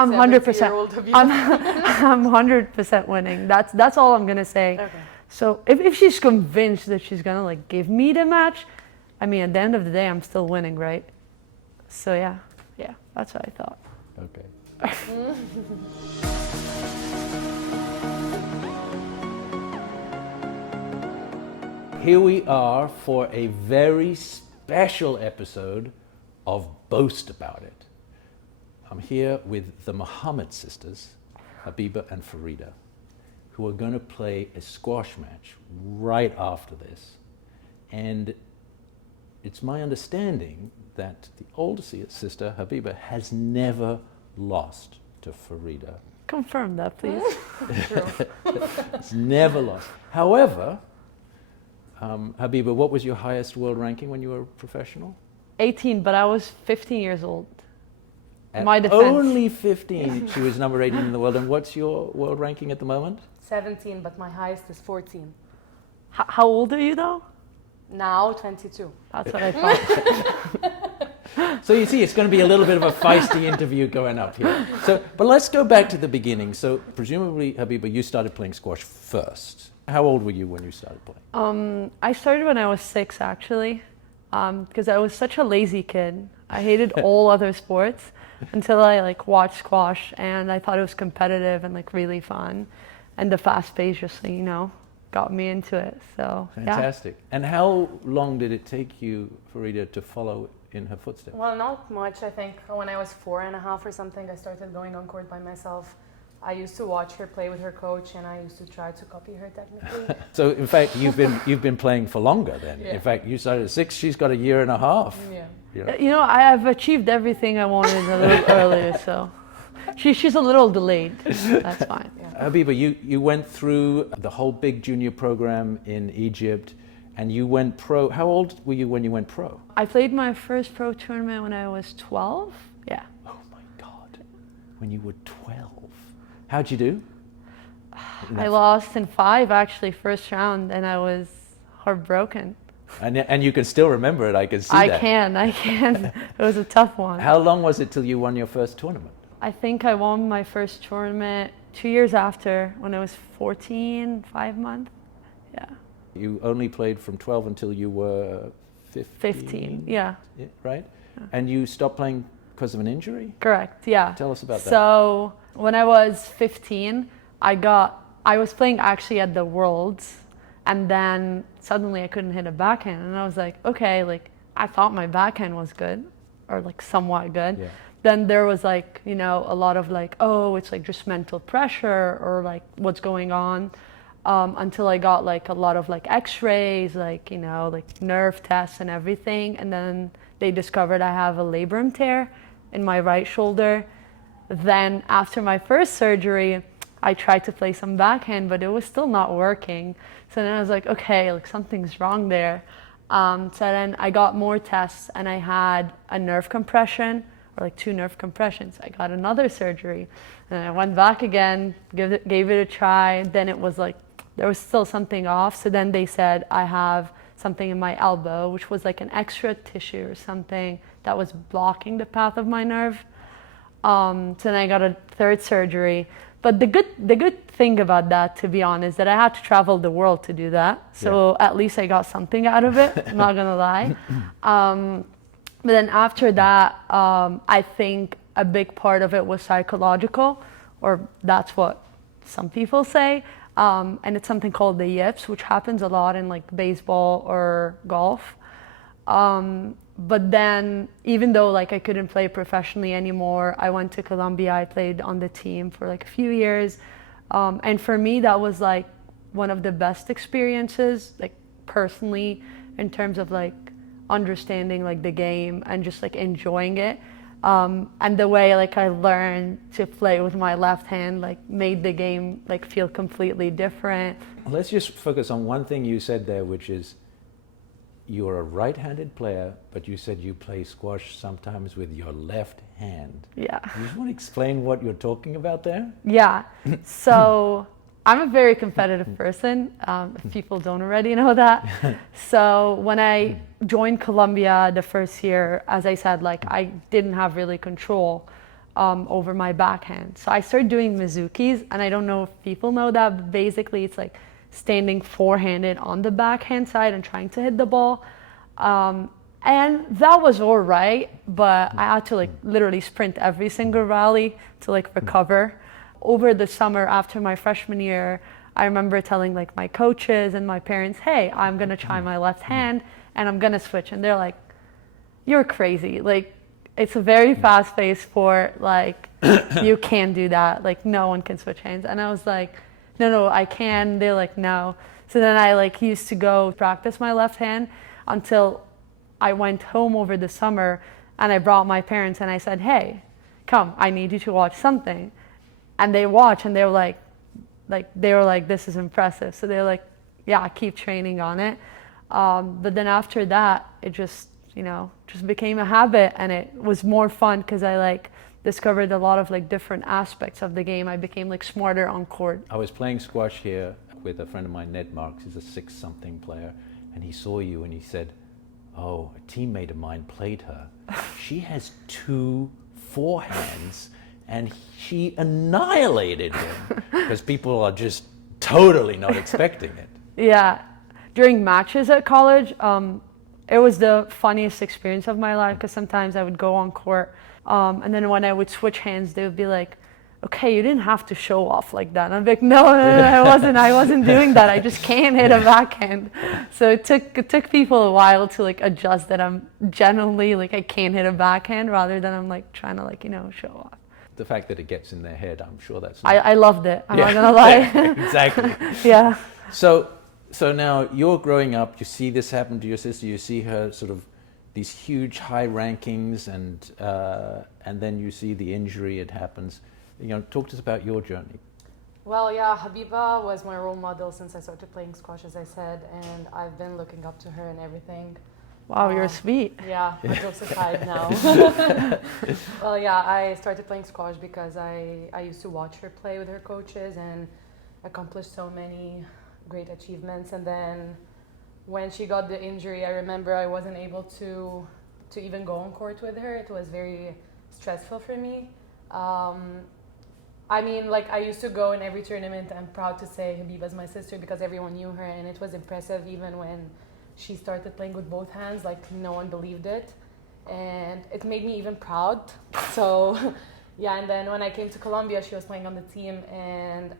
I'm 100%. 70-year-old Habiba. I'm 100% winning. That's all I'm gonna say. Okay. So if she's convinced that she's gonna like give me the match, I mean, at the end of the day, I'm still winning, right? So yeah, that's what I thought. Okay. Here we are for a very special episode of Boast About It. I'm here with the Mohamed sisters, Habiba and Farida, who are going to play a squash match right after this. And it's my understanding that the older sister, Habiba, has never lost to Farida. Confirm that, please. It's never lost. However, Habiba, what was your highest world ranking when you were a professional? 18, but I was 15 years old. At My defense. only 15, she was number 18 in the world. And what's your world ranking at the moment? 17, but my highest is 14. How old are you though? Now 22. That's what I thought. So you see, it's going to be a little bit of a feisty interview going up here. But let's go back to the beginning. So presumably, Habiba, you started playing squash first. How old were you when you started playing? I started when I was 6, actually, because I was such a lazy kid. I hated all other sports until I like watched squash, and I thought it was competitive and like really fun, and the fast pace just got me into it. So fantastic. Yeah. And how long did it take you, Farida, to follow in her footsteps? Well, not much. I think when I was 4.5 or something, I started going on court by myself. I used to watch her play with her coach, and I used to try to copy her technically. So, in fact, you've been playing for longer then. Yeah. In fact, you started at 6. She's got a year and a half. Yeah. You know, I have achieved everything I wanted a little earlier, so she's a little delayed. That's fine. Yeah. Habiba, you went through the whole big junior program in Egypt, and you went pro. How old were you when you went pro? I played my first pro tournament when I was 12. Yeah. Oh my God! When you were 12. How'd you do? I lost in 5, actually, first round, and I was heartbroken. And you can still remember it, I can see that. I can. It was a tough one. How long was it till you won your first tournament? I think I won my first tournament 2 years after, when I was 14, 5 months. Yeah. You only played from 12 until you were 15? 15, yeah. Right? Yeah. And you stopped playing because of an injury? Correct, yeah. Tell us about that. So when I was 15, I was playing actually at the Worlds, and then suddenly I couldn't hit a backhand, and I was like, okay, like I thought my backhand was good, or like somewhat good. Yeah. Then there was like, a lot of like, oh, it's like just mental pressure, or like what's going on, until I got like a lot of like x-rays, like, like nerve tests and everything, and then they discovered I have a labrum tear in my right shoulder. Then after my first surgery, I tried to play some backhand, but it was still not working. So then I was like, okay, like something's wrong there. So then I got more tests, and I had a nerve compression, or like 2 nerve compressions. I got another surgery, and I went back again, gave it a try. Then it was like, there was still something off. So then they said I have something in my elbow, which was like an extra tissue or something that was blocking the path of my nerve. So then I got a 3rd surgery. But the good thing about that, to be honest, that I had to travel the world to do that. So at least I got something out of it, I'm not gonna lie. But then after that, I think a big part of it was psychological, or that's what some people say. And it's something called the yips, which happens a lot in like baseball or golf. But then, even though like I couldn't play professionally anymore, I went to Colombia. I played on the team for like a few years, and for me that was like one of the best experiences, like personally, in terms of like understanding like the game and just like enjoying it. And the way like I learned to play with my left hand like made the game like feel completely different. Let's just focus on one thing you said there, which is you're a right-handed player, but you said you play squash sometimes with your left hand. Yeah. You just want to explain what you're talking about there? Yeah. So I'm a very competitive person, if people don't already know that. So when I joined Colombia the first year, as I said, like I didn't have really control over my backhand. So I started doing Mizukis, and I don't know if people know that, but basically it's like standing forehanded on the backhand side and trying to hit the ball. And that was all right, but I had to like literally sprint every single rally to like recover. Over the summer after my freshman year, I remember telling like my coaches and my parents, hey, I'm gonna try my left hand and I'm gonna switch. And they're like, you're crazy. Like, it's a very fast-paced sport. Like, you can't do that. Like, no one can switch hands. And I was like, no, I can. They're like, no. So then I like used to go practice my left hand until I went home over the summer, and I brought my parents and I said, hey, come, I need you to watch something. And they watch, and they were like, this is impressive. So they're like, yeah, keep training on it. But then after that, it just became a habit, and it was more fun because I like discovered a lot of like different aspects of the game. I became like smarter on court. I was playing squash here with a friend of mine, Ned Marks. He's a 6-something player, and he saw you and he said, oh, a teammate of mine played her. She has 2 forehands, and she annihilated him because people are just totally not expecting it. Yeah, during matches at college, it was the funniest experience of my life because sometimes I would go on court, and then when I would switch hands, they would be like, okay, you didn't have to show off like that. And I'm like, no, I wasn't doing that. I just can't hit a backhand. So it took people a while to like adjust that I'm generally like I can't hit a backhand rather than I'm like trying to like, show off. The fact that it gets in their head, I'm sure that's... I loved it. I'm not gonna lie. Exactly. Yeah. So now you're growing up, you see this happen to your sister, you see her sort of these huge high rankings, and then you see the injury, it happens. Talk to us about your journey. Well, yeah, Habiba was my role model since I started playing squash, as I said, and I've been looking up to her and everything. Wow, you're sweet. Yeah, jokes aside now. Well, yeah, I started playing squash because I used to watch her play with her coaches and accomplished so many great achievements. And then when she got the injury, I remember I wasn't able to even go on court with her. It was very stressful for me. I mean, like, I used to go in every tournament. I'm proud to say Habiba's my sister because everyone knew her, and it was impressive even when she started playing with both hands. Like, no one believed it, and it made me even proud. So, yeah, and then when I came to Colombia, she was playing on the team, and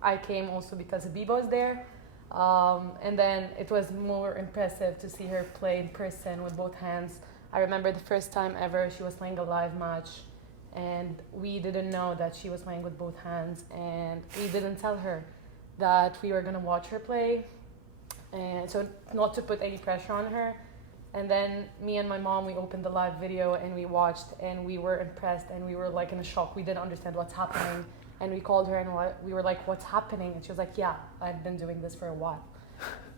I came also because Habiba was there. And then it was more impressive to see her play in person with both hands. I remember the first time ever she was playing a live match, and we didn't know that she was playing with both hands, and we didn't tell her that we were gonna watch her play, and so not to put any pressure on her. And then me and my mom, we opened the live video and we watched, and we were impressed, and we were like in a shock. We didn't understand what's happening, and we called her and we were like, what's happening? And she was like, yeah, I've been doing this for a while.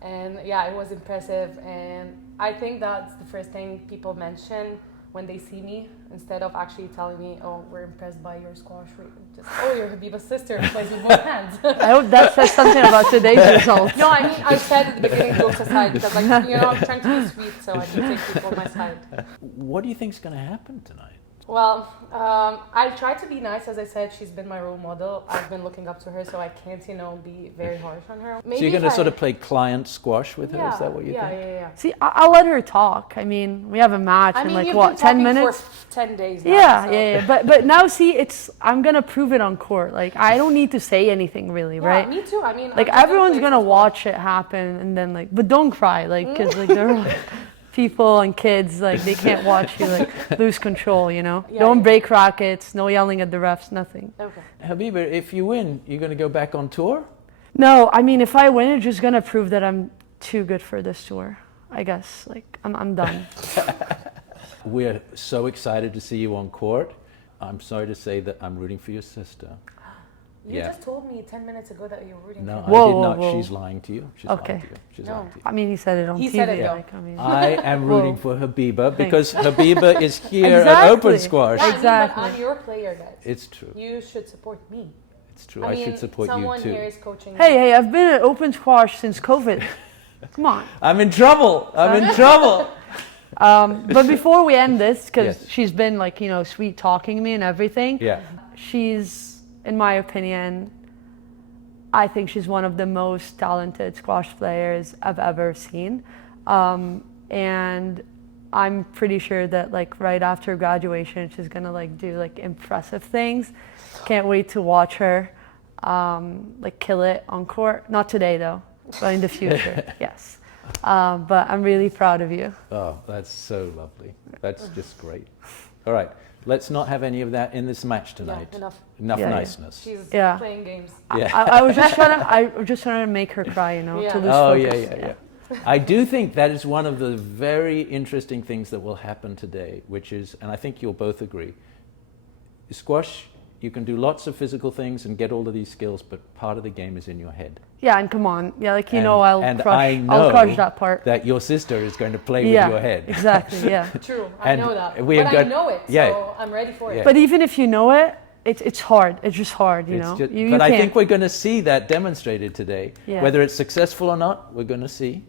And yeah, it was impressive, and I think that's the first thing people mention when they see me, instead of actually telling me, oh, we're impressed by your squash. Just, oh, you're Habiba's sister who plays with both hands. I hope that says something about today's results. No, I mean, I said at the beginning, jokes aside, because like, I'm trying to be sweet, so I can take people on my side. What do you think's going to happen tonight? Well, I try to be nice. As I said, she's been my role model. I've been looking up to her, so I can't, be very harsh on her. Maybe so you're going to sort of play client squash with her? Yeah, is that what you think? Yeah. See, I'll let her talk. I mean, we have a match in like, what, 10 minutes? For 10 days now. Yeah. But now, see, I'm going to prove it on court. Like, I don't need to say anything really, right? Me too. I mean, like, everyone's going to watch it happen, and then, like, but don't cry, like, because, like, they're like, people and kids, like, they can't watch you, like, lose control, Don't break rackets, no yelling at the refs, nothing. Okay. Habiba, if you win, you're going to go back on tour? No, I mean, if I win, it's just going to prove that I'm too good for this tour, I guess. Like, I'm done. We're so excited to see you on court. I'm sorry to say that I'm rooting for your sister. You just told me 10 minutes ago that you were rooting for me. No, I did not. Whoa. She's lying to you. She's okay. lying to you. She's lying to you. I mean, he said it on TV. He said it, though. Like, I mean. I am rooting for Habiba because Habiba is here at Open Squash. Yeah, Exactly. but I'm your player, guys. It's true. You should support me. It's true. I should support you someone too. here is coaching me. Hey, I've been at Open Squash since COVID. Come on. I'm in trouble. I'm in trouble. But before we end this, because Yes. she's been like, sweet talking me and everything. Yeah. She's, in my opinion, I think she's one of the most talented squash players I've ever seen. And I'm pretty sure that like right after graduation, she's gonna like do like impressive things. Can't wait to watch her like kill it on court. Not today though, but in the future, yes. But I'm really proud of you. Oh, that's so lovely. That's just great. All right, let's not have any of that in this match tonight. Yeah, enough. Enough Yeah, yeah. niceness. She's Yeah. playing games. Yeah. I was just trying to make her cry, Yeah. to lose Oh, focus. yeah. I do think that is one of the very interesting things that will happen today, which is, and I think you'll both agree, squash, you can do lots of physical things and get all of these skills, but part of the game is in your head. Yeah, and come on, yeah, like And I'll I crush that part. that your sister is going to play Yeah, with your head. exactly, yeah. True, I And know that. we But have I got- know it, yeah. so I'm ready for Yeah. it. But even if you know it, it's hard. It's just hard, you It's know. just- You but I can't. think we're going to see that demonstrated today. Yeah. Whether it's successful or not, we're going to see.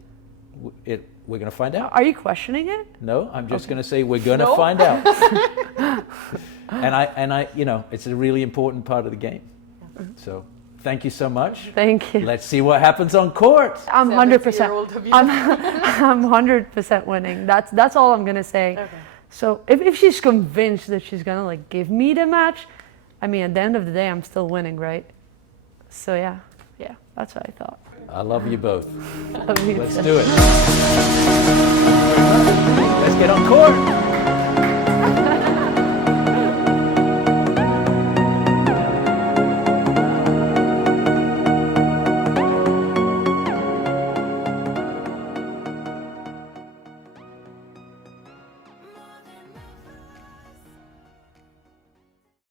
We're going to find out. Are you questioning it? No, I'm just going to say we're going to No. find out. and I, it's a really important part of the game. So, thank you so much. Thank you. Let's see what happens on court. I'm 100%. 70-year-old Habiba. I'm 100% winning. That's all I'm gonna say. Okay. So if she's convinced that she's gonna like give me the match, I mean at the end of the day I'm still winning, right? So yeah, that's what I thought. I love you both. Love you Let's too. do it. Let's get on court.